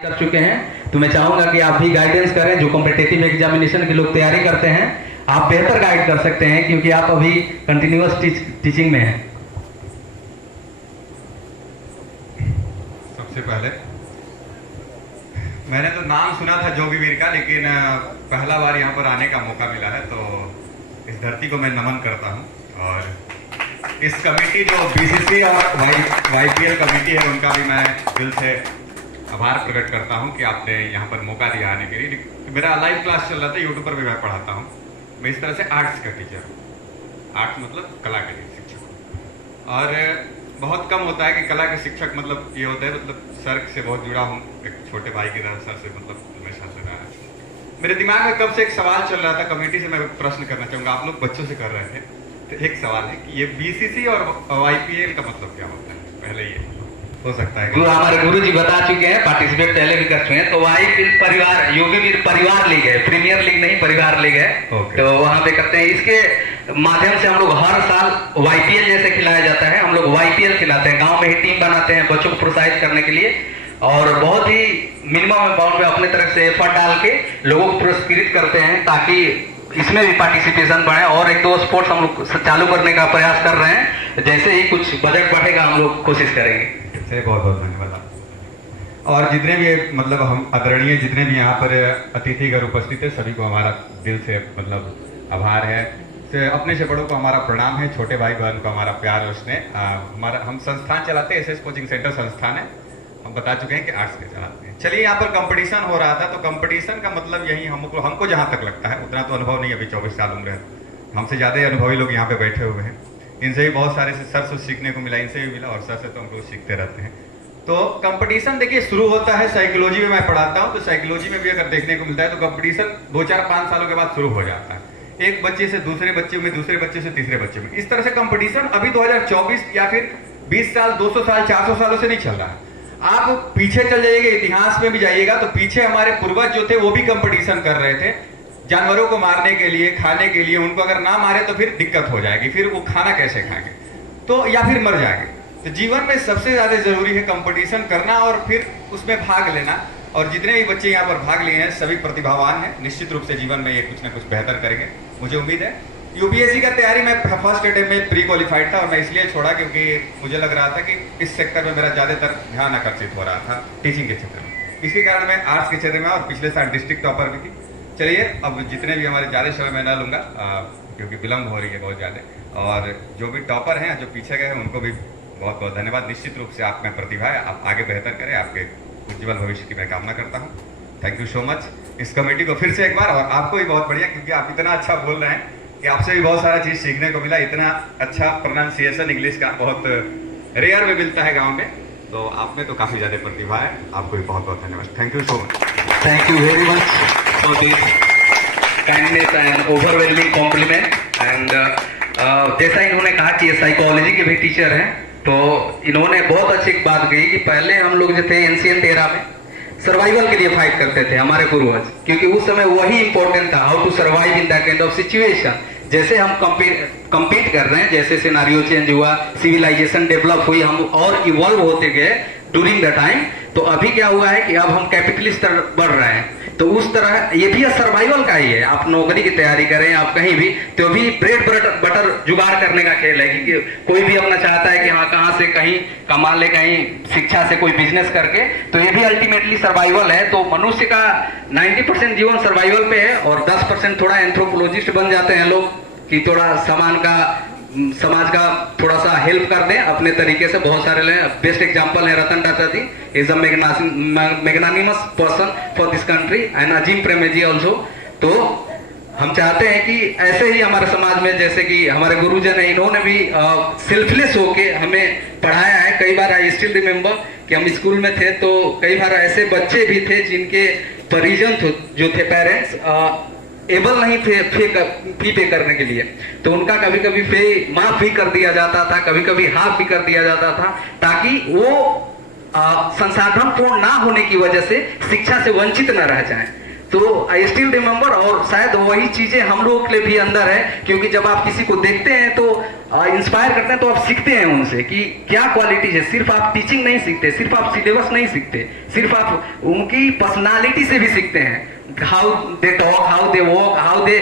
कर चुके हैं, तो मैं चाहूंगा कि आप भी गाइडेंस करें। जो कॉम्पिटिटिव एग्जामिनेशन के लोग तैयारी करते हैं, आप बेहतर गाइड कर सकते हैं क्योंकि आप अभी कंटिन्यूअस टीचिंग में हैं। सबसे पहले मैंने तो नाम सुना था जोगीवीर का, लेकिन पहला बार यहाँ पर आने का मौका मिला है, तो इस धरती को मैं नमन करता हूँ। और इस कमेटी जो बीसीसी और वाईपीएल कमेटी है, उनका भी मैं दिल से आभार प्रकट करता हूँ कि आपने यहाँ पर मौका दिया आने के लिए। मेरा लाइव क्लास चल रहा था, यूट्यूब पर भी मैं पढ़ाता हूँ। मैं इस तरह से आर्ट्स का टीचर हूँ। आर्ट्स मतलब कला के लिए शिक्षक। और बहुत कम होता है कि कला के शिक्षक मतलब ये होता है, मतलब सर से बहुत जुड़ा हूँ, एक छोटे भाई की तरह सर से मतलब हमेशा से रहा है। मेरे दिमाग में कब से एक सवाल चल रहा था, कमेटी से मैं प्रश्न करना चाहूँगा। आप लोग बच्चों से कर रहे थे, तो एक सवाल है कि ये बीसीसी और वाईपीएल का मतलब क्या होता है? पहले ये हो सकता है हमारे गुरु जी बता चुके हैं, पार्टिसिपेट पहले भी कर चुके हैं। तो वाईपीएल परिवार, योगीवीर परिवार लीग है, प्रीमियर लीग नहीं, परिवार लीग है। तो वहां पे करते हैं। इसके माध्यम से हम लोग हर साल वाईपीएल जैसे खिलाया जाता है, हम लोग वाईपीएल खिलाते हैं। गांव में ही टीम बनाते हैं बच्चों को प्रोत्साहित करने के लिए, और बहुत ही मिनिमम अमाउंट में अपने तरफ से एफर्ट डाल के लोगों को पुरस्कृत करते हैं ताकि इसमें भी पार्टिसिपेशन बढ़े। और एक दो स्पोर्ट्स हम लोग चालू करने का प्रयास कर रहे हैं, जैसे ही कुछ बजट बढ़ेगा हम लोग कोशिश करेंगे। बहुत बहुत धन्यवाद। और जितने भी मतलब हम आदरणीय जितने भी यहाँ पर अतिथिगण उपस्थित है, सभी को हमारा दिल से मतलब आभार है। अपने से बड़ों को हमारा प्रणाम है, छोटे भाई बहन को हमारा प्यार और स्नेह। हमारा हम संस्थान चलाते हैं, एसएस कोचिंग सेंटर संस्थान है। हम बता चुके हैं कि आर्ट्स के चलाते हैं। चलिए, यहाँ पर कंपटीशन हो रहा था, तो कंपटीशन का मतलब यही हमको जहाँ तक लगता है, उतना तो अनुभव नहीं, अभी 24 साल उम्र है, हमसे ज़्यादा अनुभवी लोग यहाँ पे बैठे हुए हैं। इनसे भी बहुत सारे से सर से सीखने को मिला, इनसे भी मिला, और सर से तो हम लोग सीखते रहते हैं। तो कंपटीशन देखिए शुरू होता है, साइकोलॉजी में मैं पढ़ाता हूँ, तो साइकोलॉजी में भी अगर देखने को मिलता है तो कंपटीशन 2, 4, 5 सालों के बाद शुरू हो जाता है। एक बच्चे से दूसरे बच्चे में, दूसरे बच्चे से तीसरे बच्चे में, इस तरह से कंपटीशन अभी 2024 या फिर 20 साल, 200 साल, 400 सालों से नहीं चल रहा है। आप पीछे चल जाइएगा, इतिहास में भी जाइएगा, तो पीछे हमारे पूर्वज जो थे वो भी कंपटीशन कर रहे थे जानवरों को मारने के लिए, खाने के लिए। उनको अगर ना मारे तो फिर दिक्कत हो जाएगी, फिर वो खाना कैसे खाएंगे, तो या फिर मर जाएंगे। तो जीवन में सबसे ज्यादा जरूरी है कंपटीशन करना और फिर उसमें भाग लेना। और जितने भी बच्चे यहाँ पर भाग लिए हैं सभी प्रतिभावान हैं, निश्चित रूप से जीवन में ये कुछ ना कुछ बेहतर करेंगे, मुझे उम्मीद है। यूपीएससी का तैयारी मैं फर्स्ट अटेम्प्ट में प्री क्वालिफाइड था, और मैं इसलिए छोड़ा क्योंकि मुझे लग रहा था कि इस सेक्टर में मेरा ज्यादातर ध्यान आकर्षित हो रहा था, टीचिंग के क्षेत्र में। इसी कारण मैं आर्ट्स के क्षेत्र में, और पिछले साल डिस्ट्रिक्ट टॉपर भी थी। चलिए, अब जितने भी हमारे ज़्यादा समय मैं ना लूँगा क्योंकि विलम्ब हो रही है बहुत ज़्यादा। और जो भी टॉपर हैं, जो पीछे गए हैं, उनको भी बहुत बहुत धन्यवाद। निश्चित रूप से आप में प्रतिभा है, आप आगे बेहतर करें, आपके उज्ज्वल भविष्य की मैं कामना करता हूँ। थैंक यू सो मच इस कमेटी को फिर से एक बार, और आपको भी बहुत बढ़िया, क्योंकि आप इतना अच्छा बोल रहे हैं कि आपसे भी बहुत सारा चीज़ सीखने को मिला। इतना अच्छा प्रोनाउंसिएशन इंग्लिश का बहुत रेयर में मिलता है गाँव में, तो आप में तो काफ़ी ज़्यादा प्रतिभा है। आपको भी बहुत बहुत धन्यवाद। Thank you so much. Thank you very much for this kindness and overwhelming compliment. And जैसा इन्होंने कहा कि ये साइकोलॉजी के भी टीचर हैं, तो इन्होंने बहुत अच्छी बात कही कि पहले हम लोग जो थे एंशिएंट एरा में सर्वाइवल के लिए फाइट करते थे, हमारे पूर्वज, क्योंकि उस समय वही इंपॉर्टेंट था, how to survive in that kind of situation. जैसे हम कंपीट कर रहे हैं, जैसे सिनेरियो चेंज हुआ, सिविलाइजेशन डेवलप हुई, हम और इवॉल्व होते गए ड्यूरिंग द टाइम। तो अभी क्या हुआ है कि अब हम कैपिटलिस्ट तरफ बढ़ रहे हैं, तो उस तरह ये भी सर्वाइवल का ही है। आप नौकरी की तैयारी करें, आप कहीं भी, तो भी ब्रेड बटर जुगाड़ करने का खेल है। कि कोई भी अपना चाहता है कि हाँ कहाँ से कहीं कमा ले, कहीं शिक्षा से कोई बिजनेस करके, तो ये भी अल्टीमेटली सर्वाइवल है। तो मनुष्य का 90% जीवन सर्वाइवल पे है, और 10% थोड़ा एंथ्रोपोलॉजिस्ट बन जाते हैं लोग कि थोड़ा समाज का थोड़ा सा हेल्प कर दें अपने तरीके से। बहुत सारे बेस्ट एग्जांपल है Ratan Tata ji, is a magnanimous person for this country, and Azim Premji also. तो हम चाहते हैं कि ऐसे ही हमारे समाज में, जैसे कि हमारे गुरुजन है, इन्होंने भी सेल्फलेस होके हमें पढ़ाया है। कई बार आई स्टिल रिमेम्बर कि हम स्कूल में थे, तो कई बार ऐसे बच्चे भी थे जिनके परिजन जो थे, पेरेंट्स एबल नहीं थे फी पे करने के लिए, तो उनका कभी कभी फी माफ भी कर दिया जाता था, कभी कभी हाफ भी कर दिया जाता था, ताकि वो संसाधन पूर्ण ना होने की वजह से शिक्षा से वंचित न रह जाएं। तो आई स्टिल रिमेम्बर, और शायद वही चीजें हम लोगों के लिए भी अंदर है, क्योंकि जब आप किसी को देखते हैं तो इंस्पायर करते हैं, तो आप सीखते हैं उनसे कि क्या क्वालिटीज है। सिर्फ आप टीचिंग नहीं सीखते, सिर्फ आप सिलेबस नहीं सीखते, सिर्फ आप उनकी पर्सनालिटी से भी सीखते हैं। How they talk, how they walk, how they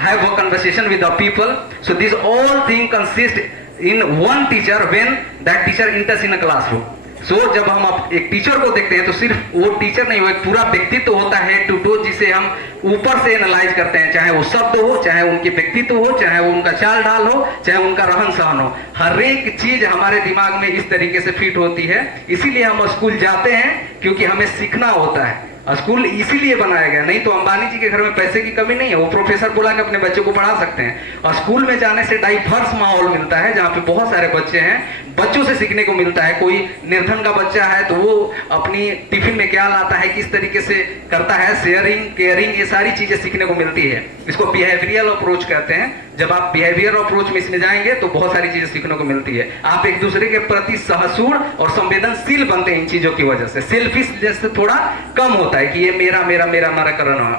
have a conversation with the people. So these all things consist in one teacher when that teacher enters in a classroom. So जब हम आप एक teacher को देखते हैं तो सिर्फ वो टीचर नहीं, वो एक पूरा व्यक्तित्व होता है टू टू, जिसे हम ऊपर से एनालाइज करते हैं, चाहे वो शब्द हो, चाहे उनके व्यक्तित्व हो, चाहे वो उनका चाल ढाल हो, चाहे उनका रहन सहन हो, हर एक चीज हमारे दिमाग में इस तरीके से फिट होती है। इसीलिए हम स्कूल जाते हैं, क्योंकि हमें सीखना होता है। स्कूल इसीलिए बनाया गया, नहीं तो अंबानी जी के घर में पैसे की कमी नहीं है, वो प्रोफेसर बुला के अपने बच्चों को पढ़ा सकते हैं। और स्कूल में जाने से डाइवर्स माहौल मिलता है, जहाँ पे बहुत सारे बच्चे हैं, बच्चों से सीखने को मिलता है। कोई निर्धन का बच्चा है तो वो अपनी टिफिन में क्या लाता है, किस तरीके से करता है, शेयरिंग, केयरिंग, ये सारी चीजें सीखने को मिलती है। इसको बिहेवियरल अप्रोच कहते हैं। जब आप बिहेवियर अप्रोच में इसमें जाएंगे तो बहुत सारी चीजें सीखने को मिलती है। आप एक दूसरे के प्रति सहसूर और संवेदनशील बनते हैं इन चीजों की वजह से। सेल्फिश जैसे थोड़ा कम होता है कि ये मेरा मेरा मेरा हमारा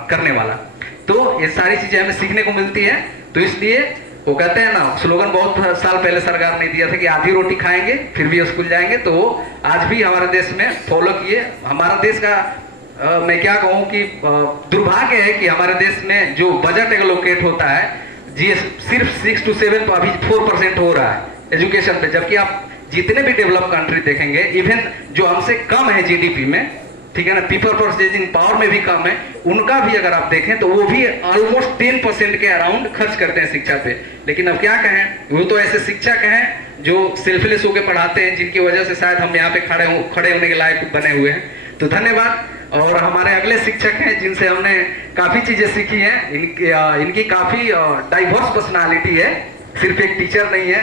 करने वाला। तो ये सारी चीजें हमें सीखने को मिलती है। तो इसलिए वो कहते हैं ना, स्लोगन बहुत साल पहले सरकार ने दिया था कि आधी रोटी खाएंगे फिर भी स्कूल जाएंगे, तो वो आज भी हमारे देश में फॉलो किए। हमारा देश का मैं क्या कहूँ कि दुर्भाग्य है कि हमारे देश में जो बजट एलोकेट होता है जीएस सिर्फ 6 to 7 अभी 4% हो रहा है एजुकेशन पे, जबकि आप जितने भी डेवलप कंट्री देखेंगे, इवन जो हमसे कम है जीडीपी में, ठीक है ना, पीपल परचेजिंग पावर में भी कम है, उनका भी अगर आप देखें तो वो भी ऑलमोस्ट 10% के अराउंड खर्च करते हैं शिक्षा पे। लेकिन अब क्या कहें, वो तो ऐसे शिक्षक हैं जो सेल्फलेस होकर पढ़ाते हैं, जिनकी वजह से शायद हम यहाँ पे खड़े होने के लायक बने हुए हैं। तो धन्यवाद। और हमारे अगले शिक्षक हैं जिनसे हमने काफी चीजें सीखी हैं। इनकी काफी डाइवर्स पर्सनालिटी है, सिर्फ एक टीचर नहीं है,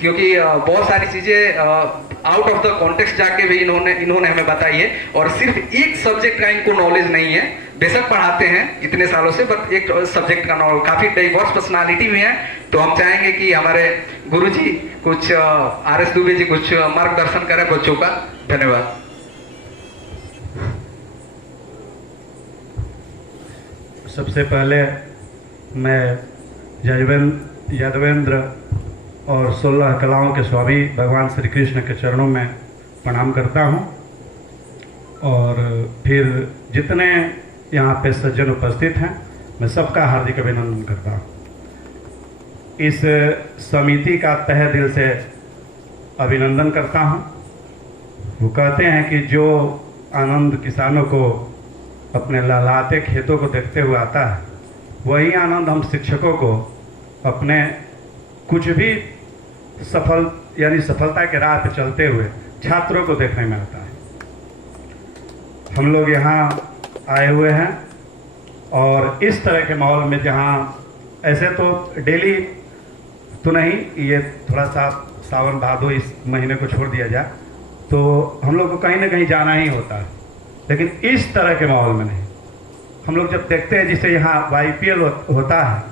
क्योंकि बहुत सारी चीजें आउट ऑफ द कॉन्टेक्स्ट जाके भी इन्होंने हमें बताई है। और सिर्फ एक सब्जेक्ट का इनको नॉलेज नहीं है, बेशक पढ़ाते हैं इतने सालों से, बट एक सब्जेक्ट का नॉलेज, काफी डाइवर्स पर्सनालिटी भी है। तो हम चाहेंगे कि हमारे गुरुजी कुछ RS दुबे जी कुछ मार्गदर्शन करें बच्चों का। धन्यवाद। सबसे पहले मैं यादवेंद्र और 16 कलाओं के स्वामी भगवान श्री कृष्ण के चरणों में प्रणाम करता हूँ, और फिर जितने यहाँ पे सज्जन उपस्थित हैं मैं सबका हार्दिक अभिनंदन करता हूँ। इस समिति का तहे दिल से अभिनंदन करता हूँ। वो कहते हैं कि जो आनंद किसानों को अपने लहलाते खेतों को देखते हुए आता है, वही आनंद हम शिक्षकों को अपने कुछ भी सफलता के राह पर चलते हुए छात्रों को देखने में आता है। हम लोग यहाँ आए हुए हैं और इस तरह के माहौल में, जहाँ ऐसे तो डेली तो नहीं, ये थोड़ा सा सावन भादो इस महीने को छोड़ दिया जाए तो हम लोग को कहीं ना कहीं जाना ही होता है, लेकिन इस तरह के माहौल में नहीं। हम लोग जब देखते हैं जिसे यहाँ IPL होता है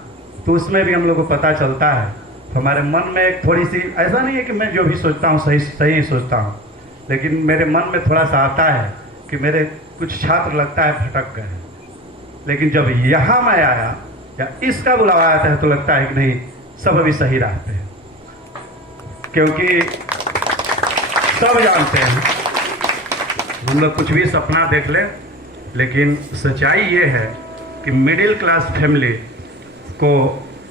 तो उसमें भी हम लोग को पता चलता है, हमारे मन में एक थोड़ी सी, ऐसा नहीं है कि मैं जो भी सोचता हूँ सही ही सोचता हूँ, लेकिन मेरे मन में थोड़ा सा आता है कि मेरे कुछ छात्र लगता है भटक गए। लेकिन जब यहाँ मैं आया या इसका बुलावा आता है तो लगता है कि नहीं, सब अभी सही रहते हैं, क्योंकि सब जानते हैं हम लोग कुछ भी सपना देख ले, लेकिन सच्चाई ये है कि मिडिल क्लास फैमिली को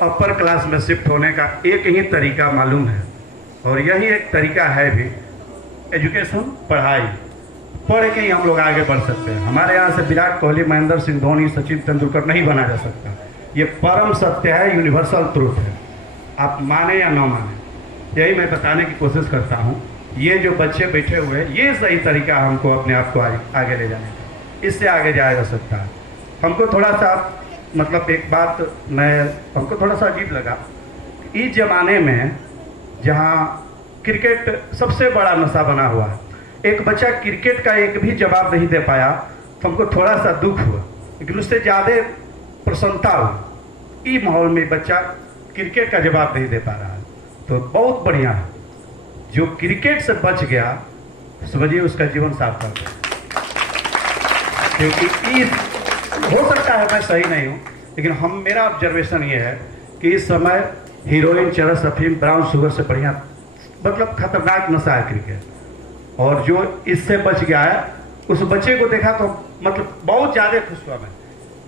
अपर क्लास में शिफ्ट होने का एक ही तरीका मालूम है, और यही एक तरीका है भी एजुकेशन, पढ़ाई। पढ़ के ही हम लोग आगे बढ़ सकते हैं। हमारे यहाँ से विराट कोहली, महेंद्र सिंह धोनी, सचिन तेंदुलकर नहीं बना जा सकता। ये परम सत्य है, यूनिवर्सल ट्रूथ है, आप माने या ना माने। यही मैं बताने की कोशिश करता हूँ। ये जो बच्चे बैठे हुए हैं, ये सही तरीका हमको अपने आप को आगे ले जाने का, इससे आगे जाया जा सकता है। हमको थोड़ा सा मतलब एक बात हमको थोड़ा सा अजीब लगा, इस ज़माने में जहाँ क्रिकेट सबसे बड़ा नशा बना हुआ है, एक बच्चा क्रिकेट का एक भी जवाब नहीं दे पाया तो हमको थोड़ा सा दुख हुआ, लेकिन उससे ज़्यादा प्रसन्नता हुई। इस माहौल में बच्चा क्रिकेट का जवाब नहीं दे पा रहा है, तो बहुत बढ़िया है। जो क्रिकेट से बच गया, समझिए उसका जीवन सार्थक है, क्योंकि हो सकता है मैं सही नहीं हूँ, लेकिन मेरा ऑब्जर्वेशन ये है कि इस समय हीरोइन, चरस, अफीम, ब्राउन शुगर से बढ़िया मतलब खतरनाक नशा है क्रिकेट। और जो इससे बच गया है, उस बच्चे को देखा तो मतलब बहुत ज़्यादा खुश हुआ मैं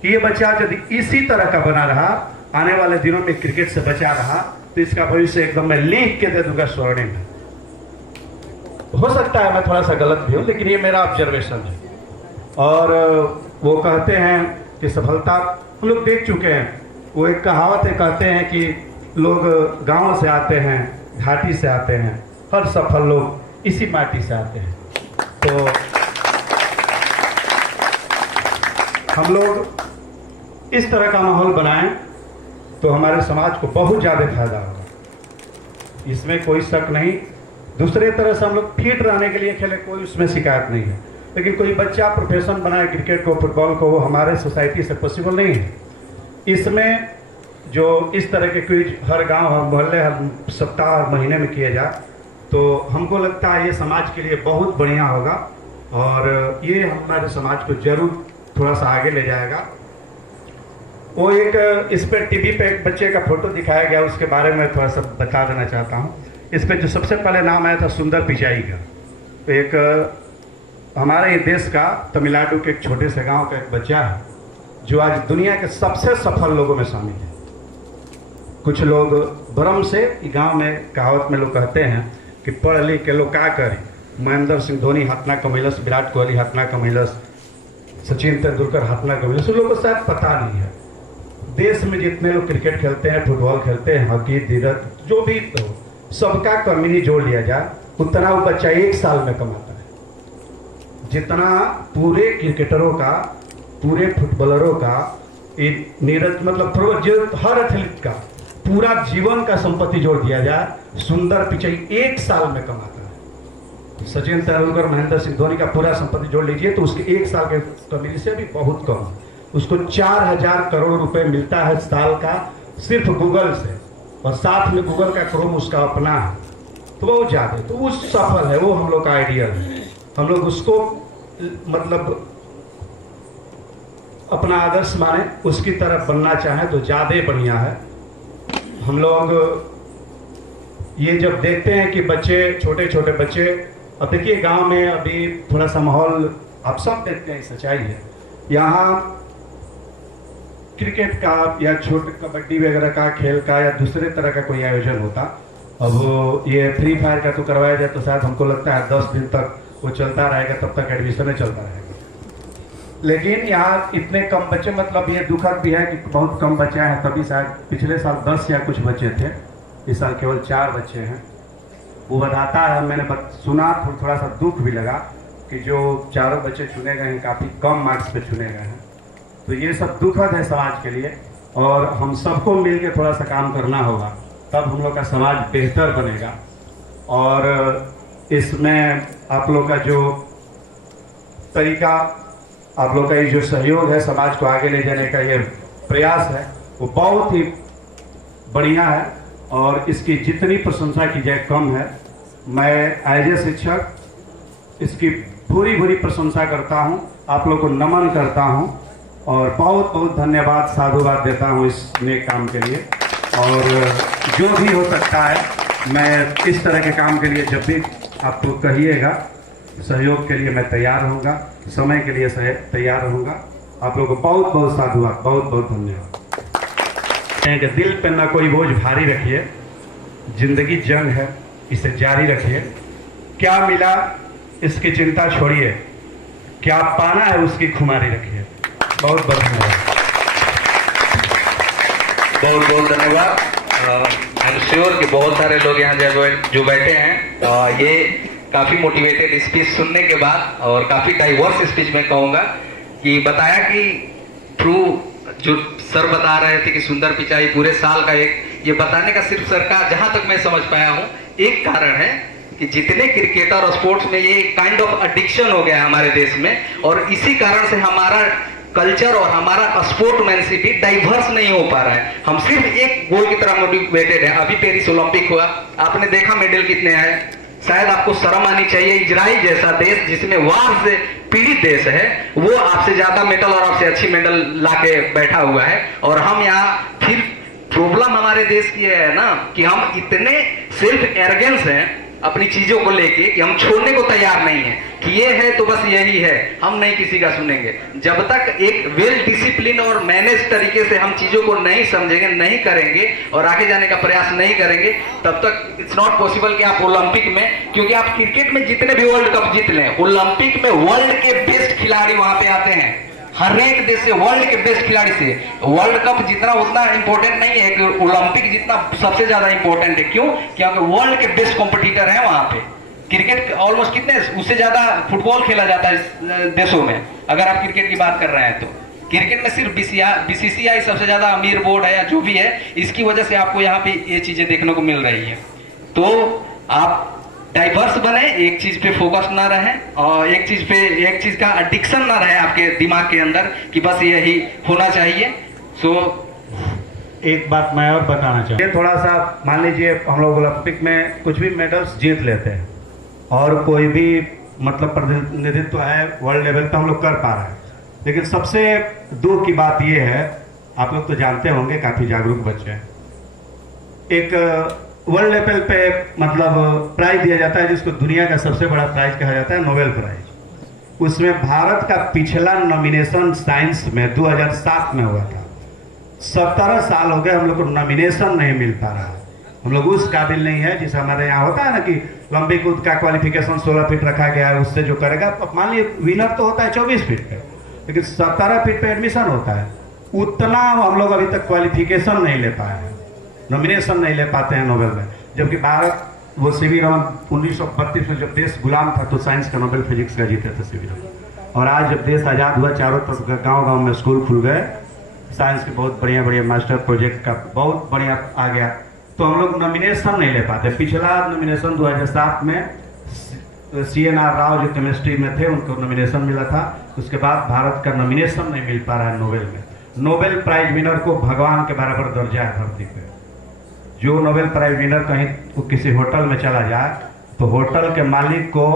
कि ये बच्चा यदि इसी तरह का बना रहा, आने वाले दिनों में क्रिकेट से बचा रहा, तो इसका भविष्य एकदम मैं लिख के दे दूंगा स्वर्णिम है। हो सकता है मैं थोड़ा सा गलत भी हूँ, लेकिन ये मेरा ऑब्जर्वेशन है। और वो कहते हैं कि सफलता हम लोग देख चुके हैं, वो एक कहावत है, कहते हैं कि लोग गांव से आते हैं, घाटी से आते हैं, हर सफल लोग इसी माटी से आते हैं। तो हम लोग इस तरह का माहौल बनाएं तो हमारे समाज को बहुत ज़्यादा फायदा होगा, इसमें कोई शक नहीं। दूसरे तरह से हम लोग फिट रहने के लिए खेले, कोई उसमें शिकायत नहीं है, लेकिन कोई बच्चा प्रोफेशन बनाए क्रिकेट को, फुटबॉल को, वो हमारे सोसाइटी से पॉसिबल नहीं है। इसमें जो इस तरह के क्विज हर गांव, हर मोहल्ले, हर सप्ताह, हर महीने में किए जाए, तो हमको लगता है ये समाज के लिए बहुत बढ़िया होगा और ये हमारे समाज को जरूर थोड़ा सा आगे ले जाएगा। वो एक इस पर टीवी पे एक बच्चे का फोटो दिखाया गया, उसके बारे में थोड़ा सा बता देना चाहता हूँ। इस पर जो सबसे पहले नाम आया था सुंदर पिचाई का, तो एक हमारे देश का तमिलनाडु के एक छोटे से गांव का एक बच्चा है जो आज दुनिया के सबसे सफल लोगों में शामिल है। कुछ लोग भ्रम से गांव में कहावत में लोग कहते हैं कि पढ़ लिख के लोग क्या करें, महेंद्र सिंह धोनी हाथना कमैलस, विराट कोहली हाथना कमैलस, सचिन तेंदुलकर हाथना कमैलस, उन लोगों को शायद पता नहीं है। देश में जितने लोग क्रिकेट खेलते हैं, फुटबॉल खेलते हैं, हॉकी, धीरज, जो भी हो, सबका कमीनी जोड़ लिया जाए, उतना वो बच्चा 1 साल में कमाता है जितना पूरे क्रिकेटरों का, पूरे फुटबॉलरों का, नीरज मतलब जो हर एथलीट का पूरा जीवन का संपत्ति जोड़ दिया जाए, सुंदर पिचाई 1 साल में कमाता है। सचिन तेंदुलकर, महेंद्र सिंह धोनी का पूरा संपत्ति जोड़ लीजिए तो उसके 1 साल के कमीनी से भी बहुत कम है। उसको 4000 करोड़ रुपए मिलता है साल का सिर्फ गूगल से, और साथ में गूगल का क्रोम उसका अपना है, तो बहुत ज़्यादा, तो वो सफल है, वो हम लोग का आइडियल है। हम लोग उसको मतलब अपना आदर्श माने, उसकी तरफ बनना चाहें तो ज़्यादा बढ़िया है। हम लोग ये जब देखते हैं कि बच्चे, छोटे छोटे बच्चे, अब देखिए गांव में अभी थोड़ा सा माहौल आप सब देखते हैं, सच्चाई है, यहाँ क्रिकेट का या छोटे कबड्डी वगैरह का खेल का या दूसरे तरह का कोई आयोजन होता, अब ये फ्री फायर का तो करवाया जाए तो शायद हमको लगता है 10 दिन तक वो चलता रहेगा, तब तक एडमिशन चलता रहेगा। लेकिन यहाँ इतने कम बच्चे, मतलब ये दुखद भी है कि बहुत कम बच्चे हैं, तभी शायद पिछले साल 10 या कुछ बच्चे थे, इस साल केवल 4 बच्चे हैं। वो बताता है, मैंने सुना, थोड़ा सा दुख भी लगा कि जो 4 बच्चे चुने गए हैं काफ़ी कम मार्क्स पे चुने गए हैं, तो ये सब दुखद है समाज के लिए, और हम सबको मिल के थोड़ा सा काम करना होगा, तब हम लोग का समाज बेहतर बनेगा। और इसमें आप लोग का जो तरीका, आप लोग का ये जो सहयोग है समाज को आगे ले जाने का, ये प्रयास है, वो बहुत ही बढ़िया है और इसकी जितनी प्रशंसा की जाए कम है। मैं एज ए शिक्षक इसकी पूरी पूरी प्रशंसा करता हूँ, आप लोग को नमन करता हूँ और बहुत बहुत धन्यवाद, साधुवाद देता हूँ इस नेक काम के लिए। और जो भी हो सकता है, मैं इस तरह के काम के लिए जब भी आपको कहिएगा, सहयोग के लिए मैं तैयार रहूँगा, समय के लिए तैयार रहूँगा। आप लोगों को बहुत बहुत साधुवाद, बहुत बहुत धन्यवाद। कि दिल पे ना कोई बोझ भारी रखिए, जिंदगी जंग है, इसे जारी रखिए। क्या मिला इसकी चिंता छोड़िए, क्या पाना है उसकी खुमारी रखिए। बहुत बहुत धन्यवाद। बहुत बहुत धन्यवाद। आई एम श्योर कि बहुत सारे लोग यहाँ जो बैठे हैं, ये काफ़ी मोटिवेटेड स्पीच सुनने के बाद, और काफ़ी डाइवर्स स्पीच मैं कहूँगा, कि बताया कि थ्रू जो सर बता रहे थे कि सुंदर पिचाई पूरे साल का एक, ये बताने का सिर्फ सरकार, जहाँ तक मैं समझ पाया हूँ, एक कारण है कि जितने क्रिकेटर और स्पोर्ट्स में ये काइंड ऑफ एडिक्शन हो गया है हमारे देश में, और इसी कारण से हमारा कल्चर और हमारा स्पोर्टमैनशिप भी डाइवर्स नहीं हो पा रहा है। हम सिर्फ एक गोल की तरह मोटिवेटेड है। अभी पेरिस ओलंपिक हुआ, आपने देखा मेडल कितने आए, शायद आपको शर्म आनी चाहिए। इजराइल जैसा देश जिसमें वार से पीड़ित देश है, वो आपसे ज्यादा मेडल और आपसे अच्छी मेडल लाके बैठा हुआ है, और हम यहाँ फिर प्रॉब्लम हमारे देश की है ना कि हम इतने सेल्फ एरोगेंस हैं अपनी चीजों को लेके कि हम छोड़ने को तैयार नहीं है कि ये है तो बस यही है, हम नहीं किसी का सुनेंगे। जब तक एक वेल डिसिप्लिन और मैनेज तरीके से हम चीजों को नहीं समझेंगे, नहीं करेंगे और आगे जाने का प्रयास नहीं करेंगे, तब तक इट्स नॉट पॉसिबल कि आप ओलंपिक में, क्योंकि आप क्रिकेट में जितने भी वर्ल्ड कप जीत लें, ओलंपिक में वर्ल्ड के बेस्ट खिलाड़ी वहां पे आते हैं, हर एक देश से वर्ल्ड के बेस्ट खिलाड़ी से। वर्ल्ड कप जितना उतना इंपॉर्टेंट नहीं है कि ओलंपिक जितना सबसे ज्यादा इंपॉर्टेंट है। क्यों? क्योंकि वर्ल्ड के बेस्ट कॉम्पिटिटर हैं वहां पे। क्रिकेट ऑलमोस्ट कितने, उससे ज्यादा फुटबॉल खेला जाता है इस देशों में, अगर आप क्रिकेट की बात कर रहे हैं तो। क्रिकेट में सिर्फ बीसीसीआई सबसे ज्यादा अमीर बोर्ड है या जो भी है, इसकी वजह से आपको यहाँ पे ये चीजें देखने को मिल रही है। तो आप डाइवर्स बने, एक चीज पे फोकस ना रहे और एक चीज का एडिक्शन ना रहे आपके दिमाग के अंदर कि बस यही होना चाहिए। सो एक बात मैं और बताना चाहूँ, ये थोड़ा सा मान लीजिए हम लोग ओलंपिक में कुछ भी मेडल्स जीत लेते हैं और कोई भी मतलब प्रतिनिधित्व है वर्ल्ड लेवल पे हम लोग कर पा रहे हैं, लेकिन सबसे दुख की बात ये है, आप लोग तो जानते होंगे, काफी जागरूक बच्चे हैं, एक वर्ल्ड लेवल पे मतलब प्राइज दिया जाता है जिसको दुनिया का सबसे बड़ा प्राइज कहा जाता है, नोबेल प्राइज। उसमें भारत का पिछला नॉमिनेशन साइंस में 2007 में हुआ था। 17 साल हो गए हम लोग को नॉमिनेशन नहीं मिल पा रहा है। हम लोग उस काबिल नहीं है जिसे हमारे यहाँ होता है ना कि लंबी कूद का क्वालिफिकेशन 16 फीट रखा गया है, उससे जो करेगा, मान लीजिए विनर तो होता है 24 फीट पे, लेकिन 17 फीट पे एडमिशन होता है, उतना हम लोग अभी तक क्वालिफिकेशन नहीं ले पाए हैं, नॉमिनेशन नहीं ले पाते हैं नोबेल में। जबकि भारत, वो सीवी रमन 1932 में जब देश गुलाम था तो साइंस का नोबेल फिजिक्स का जीते थे सीवी रमन, और आज जब देश आजाद हुआ चारों तरफ गांव-गांव में स्कूल खुल गए, साइंस के बहुत बढ़िया बढ़िया मास्टर प्रोजेक्ट का बहुत बढ़िया आ गया, तो हम लोग नॉमिनेशन नहीं ले पाते। पिछला नॉमिनेशन 2007 में CNR राव जो केमिस्ट्री में थे उनको नॉमिनेशन मिला था, उसके बाद भारत का नॉमिनेशन नहीं मिल पा रहा है नोबेल में। नोबेल प्राइज विनर को भगवान के बराबर दर्जा है धरती पे। जो नोबेल प्राइज विनर कहीं तो किसी होटल में चला जाए तो होटल के मालिक को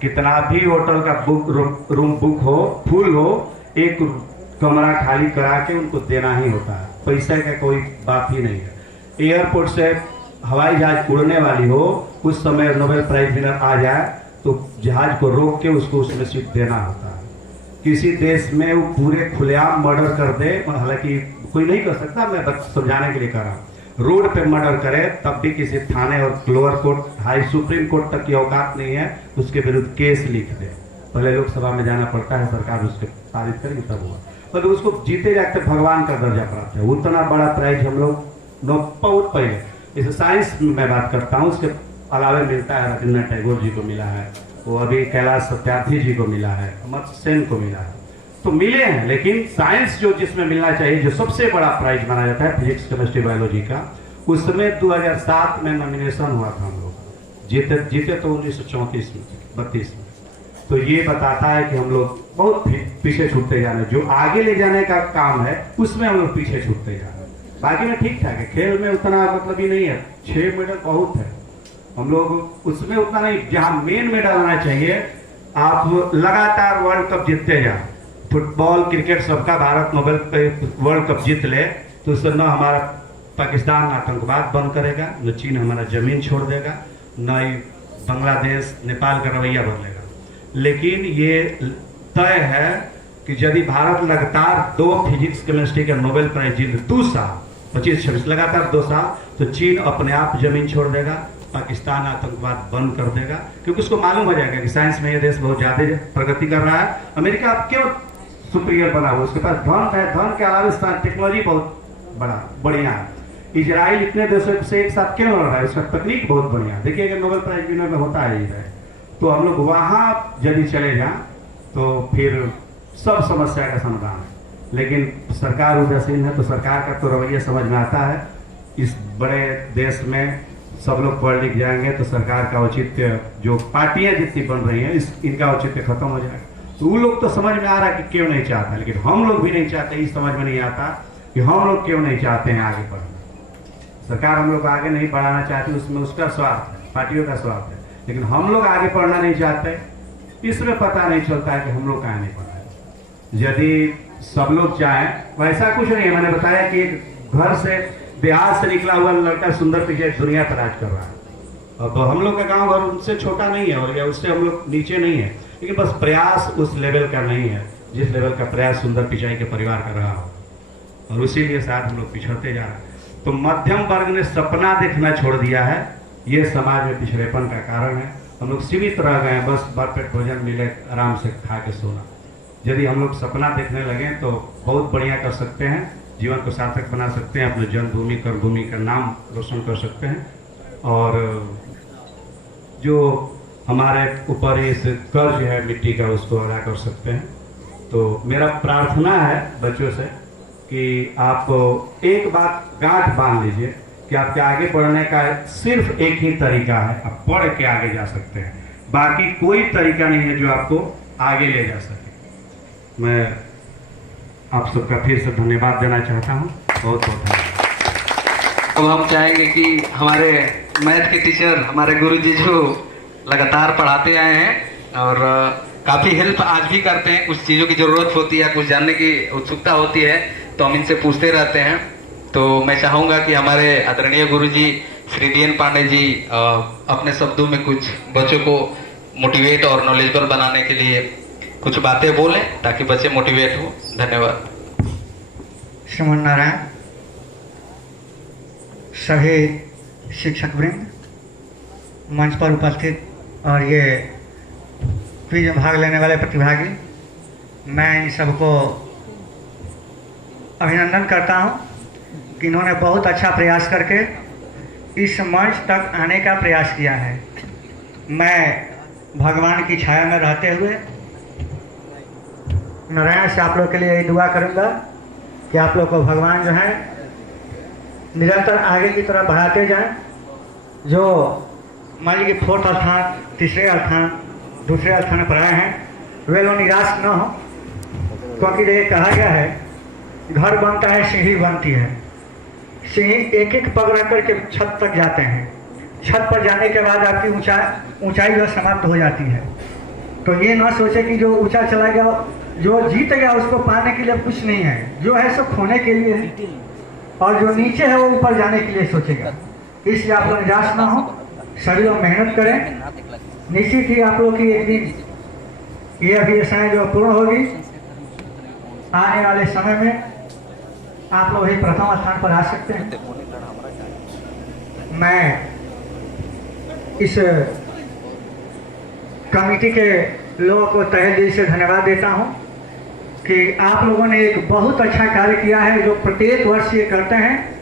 कितना भी होटल का रूम बुक हो, फुल हो, एक कमरा खाली करा के उनको देना ही होता है, पैसे का कोई बात ही नहीं है। एयरपोर्ट से हवाई जहाज उड़ने वाली हो, उस समय नोबेल प्राइज विनर आ जाए तो जहाज को रोक के उसको उसमें सीट देना होता है। किसी देश में वो पूरे खुलेआम मर्डर कर दे, हालांकि कोई नहीं कर सकता, मैं बस समझाने के लिए कह रहा हूँ, रोड पे मर्डर करे तब भी किसी थाने और lower court, high supreme court तक की औकात नहीं है उसके विरुद्ध केस लिख दे। पहले लोकसभा में जाना पड़ता है, सरकार उसके पारित करेगी तब हुआ, पर उसको जीते जाते भगवान का दर्जा प्राप्त है। उतना बड़ा प्राइज हम लोग बहुत पहले, इसे साइंस में बात करता हूँ, उसके अलावा मिलता है, रविन्द्रनाथ टैगोर जी को मिला है, वो अभी कैलाश सत्यार्थी जी को मिला है, अमर्त्य सेन को मिला है, तो मिले हैं। लेकिन साइंस जो जिसमें मिलना चाहिए, जो सबसे बड़ा प्राइज माना जाता है फिजिक्स केमिस्ट्री बायोलॉजी का, उसमें 2007 में नॉमिनेशन हुआ था, हम लोग जीते तो 1934 में 32 में। तो ये बताता है कि हम लोग बहुत पीछे छूटते जा रहे हैं। जो आगे ले जाने का काम है उसमें हम लोग पीछे छूटते जा रहे हैं। बाकी में ठीक ठाक है, खेल में उतना मतलब ही नहीं है, 6 मेडल बहुत है, हम लोग उसमें उतना नहीं। जहाँ मेन मेडल आना चाहिए, आप लगातार वर्ल्ड कप जीतते जाए, फुटबॉल क्रिकेट सबका भारत नोबेल पे वर्ल्ड कप जीत ले, तो उससे न हमारा पाकिस्तान आतंकवाद बंद करेगा, न चीन हमारा जमीन छोड़ देगा, न ही बांग्लादेश नेपाल का रवैया बदलेगा। लेकिन ये तय है कि यदि भारत लगातार 2 फिजिक्स केमिस्ट्री का नोबेल प्राइज जीत 2 साल 25-26 लगातार 2 साल, तो चीन अपने आप जमीन छोड़ देगा, पाकिस्तान आतंकवाद बंद कर देगा, क्योंकि उसको मालूम हो जाएगा कि साइंस में ये देश बहुत ज्यादा प्रगति कर रहा है। अमेरिका अब क्यों सुपीरियर बना हुआ, उसके पास धन है, धन के अलावा टेक्नोलॉजी बहुत बढ़िया है। इजराइल इतने देशों से एक साथ क्यों लड़ रहा है, उसका तकनीक बहुत बढ़िया। देखिए अगर नोबेल प्राइज विनर में होता है इजराइल, तो हम लोग वहां यदि चले जाएं तो फिर सब समस्या का समाधान है। लेकिन सरकार उदासीन है, तो सरकार का तो रवैया समझ में आता है। इस बड़े देश में सब लोग पढ़ लिख जाएंगे तो सरकार का औचित्य, जो पार्टियां जितनी बन रही हैं, इनका औचित्य खत्म हो जाएगा। तो वो लोग तो समझ में आ रहा है कि क्यों नहीं चाहता, लेकिन हम लोग भी नहीं चाहते। इस समझ में नहीं आता कि हम लोग क्यों नहीं चाहते हैं आगे बढ़ना। सरकार हम लोग आगे नहीं बढ़ाना चाहती, उसमें उसका स्वार्थ है, पार्टियों का स्वार्थ है। लेकिन हम लोग आगे पढ़ना नहीं चाहते, इसमें पता नहीं चलता है कि हम लोग कहाँ नहीं पढ़ रहे। यदि सब लोग चाहें, वैसा कुछ नहीं है। मैंने बताया कि एक घर से बिहार से निकला हुआ लड़का सुंदर पिचाई दुनिया पर राज कर रहा है। अब हम लोग का गांव घर उनसे छोटा नहीं है और या उससे हम लोग नीचे नहीं है, लेकिन बस प्रयास उस लेवल का नहीं है जिस लेवल का प्रयास सुंदर पिचाई के परिवार कर रहा हो, और उसीलिए साथ हम लोग पिछड़ते जा रहे हैं। तो मध्यम वर्ग ने सपना देखना छोड़ दिया है, ये समाज में पिछड़ेपन का कारण है। हम लोग सीमित रह गए हैं, बस भरपेट भोजन मिले, आराम से खा के सोना। यदि हम लोग सपना देखने लगे तो बहुत बढ़िया कर सकते हैं, जीवन को सार्थक बना सकते हैं, अपने जन्मभूमि कर्मभूमि का नाम रोशन कर सकते हैं, और जो हमारे ऊपर इस कर्ज है मिट्टी का उसको अदा कर सकते हैं। तो मेरा प्रार्थना है बच्चों से कि आप एक बात गांठ बांध लीजिए कि आपके आगे बढ़ने का सिर्फ एक ही तरीका है, आप पढ़ के आगे जा सकते हैं, बाकी कोई तरीका नहीं है जो आपको आगे ले जा सके। मैं आप सबका फिर से धन्यवाद देना चाहता हूँ, बहुत बहुत धन्यवाद। अब हम चाहेंगे कि हमारे मैथ के टीचर, हमारे गुरुजी जो लगातार पढ़ाते आए हैं और काफ़ी हेल्प आज भी करते हैं, कुछ चीज़ों की ज़रूरत होती है, कुछ जानने की उत्सुकता होती है तो हम इनसे पूछते रहते हैं। तो मैं चाहूँगा कि हमारे आदरणीय गुरुजी श्री डी.एन. पांडे जी अपने शब्दों में कुछ बच्चों को मोटिवेट और नॉलेजेबल बनाने के लिए कुछ बातें बोलें ताकि बच्चे मोटिवेट हो। धन्यवाद। श्रीमान नारायण, सभी शिक्षक वृंद, मंच पर उपस्थित और ये क्विज में भाग लेने वाले प्रतिभागी, मैं इन सबको अभिनंदन करता हूं कि इन्होंने बहुत अच्छा प्रयास करके इस मंच तक आने का प्रयास किया है। मैं भगवान की छाया में रहते हुए नारायण से आप लोग के लिए यही दुआ करूंगा कि आप लोग को भगवान जो है निरंतर आगे की तरफ बढ़ाते जाएं। जो मान लीजिए फोर्थ स्थान, तीसरे स्थान, दूसरे स्थान पर आए हैं, वे लोग निराश न हो, क्योंकि ये कहा गया है घर बनता है सीढ़ी बनती है। सीढ़ी एक एक पग रख करके छत तक जाते हैं, छत पर जाने के बाद आपकी ऊंचाई जो समाप्त हो जाती है। तो ये ना सोचे कि जो ऊंचा चला गया, जो जीत गया उसको पाने के लिए कुछ नहीं है, जो है सो खोने के लिए है, और जो नीचे है वो ऊपर जाने के लिए सोचेगा। इसलिए आप लोग निराश ना हो, सभी लोग मेहनत करें। निश्चित ही आप लोग की एक दिन ये अभिलाषाएं जो पूर्ण होगी, आने वाले समय में आप लोग ही प्रथम स्थान पर आ सकते हैं। मैं इस कमेटी के लोगों को तहे दिल से धन्यवाद देता हूं कि आप लोगों ने एक बहुत अच्छा कार्य किया है, जो प्रत्येक वर्ष ये करते हैं।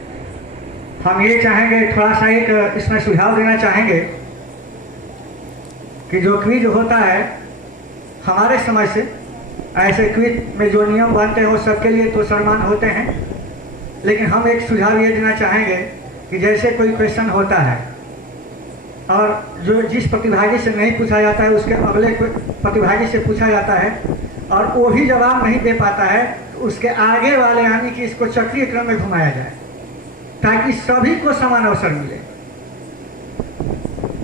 हम ये चाहेंगे, थोड़ा सा एक इसमें सुझाव देना चाहेंगे कि जो क्विज होता है हमारे समय से, ऐसे क्विज में जो नियम बनते हैं वो सबके लिए तो सम्मान होते हैं, लेकिन हम एक सुझाव ये देना चाहेंगे कि जैसे कोई क्वेश्चन होता है और जो जिस प्रतिभागी से नहीं पूछा जाता है उसके अगले प्रतिभागी से पूछा जाता है और वो भी जवाब नहीं दे पाता है, तो उसके आगे वाले यानी कि इसको चक्रीय क्रम में घुमाया जाए ताकि सभी को समान अवसर मिले।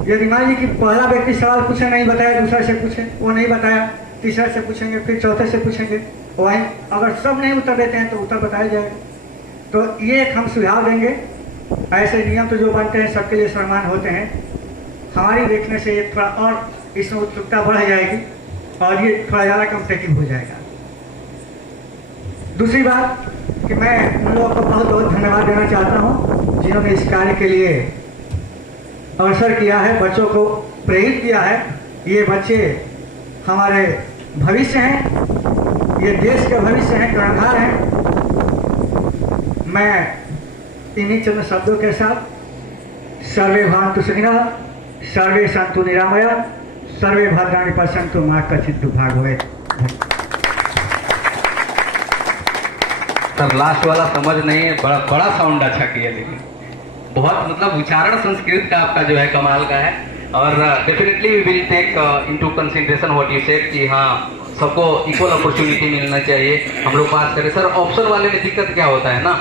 यदि मान लीजिए कि पहला व्यक्ति सवाल पूछे नहीं बताया, दूसरा से पूछे वो नहीं बताया, तीसरा से पूछेंगे, फिर चौथे से पूछेंगे, वहीं अगर सब नहीं उत्तर देते हैं तो उत्तर बताया जाएगा। तो ये एक हम सुझाव देंगे। ऐसे नियम तो जो बनते हैं सबके लिए सम्मान होते हैं, हमारी देखने से ये थोड़ा और इसमें उत्सुकता बढ़ जाएगी और ये थोड़ा ज़्यादा कॉम्पिटेटिव हो जाएगा। दूसरी बात कि मैं उन लोगों को बहुत बहुत धन्यवाद देना चाहता हूँ जिन्होंने इस कार्य के लिए अवसर किया है, बच्चों को प्रेरित किया है। ये बच्चे हमारे भविष्य हैं, ये देश के भविष्य हैं, कर्णधार हैं। मैं इन्हीं चंद शब्दों के साथ सर्वे भवन्तु सुखिनः, सर्वे सन्तु निरामया, सर्वे भद्राणि पश्यन्तु मा कश्चित् दुर्भाग् भवेत्। सर लास्ट वाला समझ नहीं है, बड़ा साउंड अच्छा किया, लेकिन बहुत मतलब उच्चारण संस्कृत का आपका जो है कमाल का है। और definitely we will take into consideration what you said कि हाँ सबको इक्वल अपॉर्चुनिटी मिलना चाहिए, हम लोग पास करें। सर ऑप्शन वाले में दिक्कत क्या होता है ना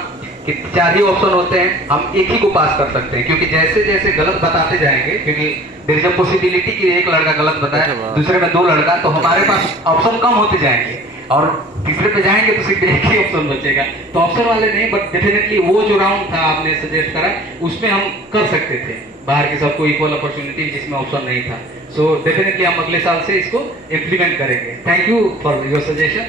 कि 4 ही ऑप्शन होते हैं, हम एक ही को पास कर सकते हैं, क्योंकि जैसे जैसे गलत बताते जाएंगे, क्योंकि देयर इज अ पॉसिबिलिटी कि एक लड़का गलत बताए, दूसरे में 2 लड़का, तो हमारे पास ऑप्शन कम होते जाएंगे और तीसरे पे जाएंगे तो सिर्फ एक ही ऑप्शन बचेगा। तो ऑप्शन वाले नहीं, बट डेफिनेटली वो जो राउंड था आपने सजेस्ट करा उसमें हम कर सकते थे बाहर के सबको इक्वल अपॉर्चुनिटी जिसमें ऑप्शन नहीं था। सो डेफिनेटली हम अगले साल से इसको इम्प्लीमेंट करेंगे। Thank you for your suggestion.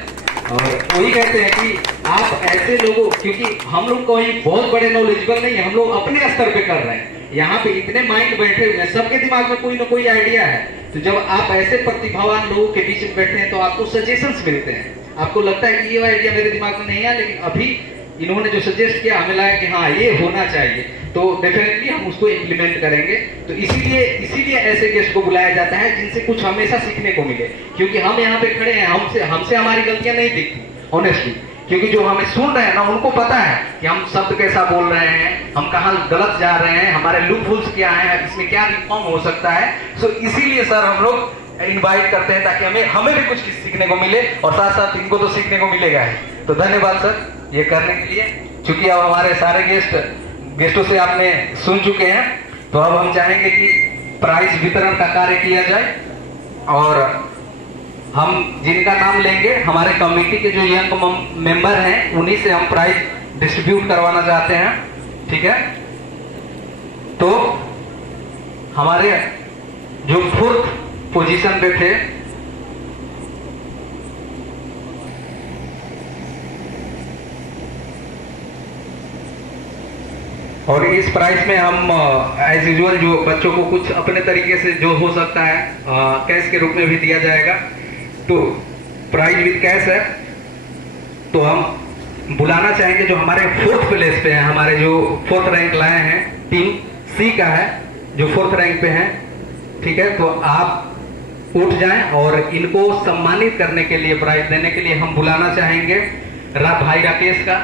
और वही कहते हैं कि आप ऐसे लोगों, क्योंकि हम लोग कोई बहुत बड़े नॉलेजेबल नहीं है, हम लोग अपने स्तर पे कर रहे हैं, यहाँ पे इतने माइंड बैठे हुए हैं, सबके दिमाग में कोई ना कोई आइडिया है। तो जब आप ऐसे प्रतिभावान लोगों के बीच में बैठे हैं तो आपको सजेशंस मिलते हैं, आपको लगता है कि ये आइडिया मेरे दिमाग में नहीं है, लेकिन अभी इन्होंने जो सजेस्ट किया हमें लगा कि हाँ ये होना चाहिए, तो डेफिनेटली हम उसको इम्प्लीमेंट करेंगे। तो इसीलिए ऐसे गेस्ट को बुलाया जाता है जिनसे कुछ हमेशा सीखने को मिले, क्योंकि हम यहाँ पे खड़े हैं, हमसे हमारी गलतियां नहीं दिखती ऑनेस्टली, क्योंकि जो हमें सुन रहे हैं ना उनको पता है कि हम शब्द कैसा बोल रहे हैं, हम कहाँ गलत जा रहे हैं, हमारे लूप होल्स क्या है, इसमें क्या रिफॉर्म हो सकता है। सो इसीलिए सर हम लोग इनवाइट करते हैं ताकि हमें भी कुछ सीखने को मिले और साथ साथ इनको तो सीखने को मिलेगा ही। तो धन्यवाद सर ये करने के लिए। चूंकि अब हमारे सारे गेस्टों से आपने सुन चुके हैं, तो अब हम चाहेंगे कि प्राइज वितरण का कार्य किया जाए और हम जिनका नाम लेंगे हमारे कमेटी के जो यंग मेंबर हैं उन्हीं से हम प्राइज डिस्ट्रीब्यूट करवाना चाहते हैं, ठीक है। तो हमारे जो 4th पोजीशन पे थे और इस प्राइस में हम एज यूजुअल जो बच्चों को कुछ अपने तरीके से जो हो सकता है कैश के रूप में भी दिया जाएगा। तो प्राइज विद कैश है। तो हम बुलाना चाहेंगे जो हमारे 4th प्लेस पे हैं, हमारे जो 4th रैंक लाए हैं, टीम सी का है जो 4th रैंक पे हैं, ठीक है। तो आप उठ जाएं और इनको सम्मानित करने के लिए, प्राइज देने के लिए हम बुलाना चाहेंगे भाई राकेश का।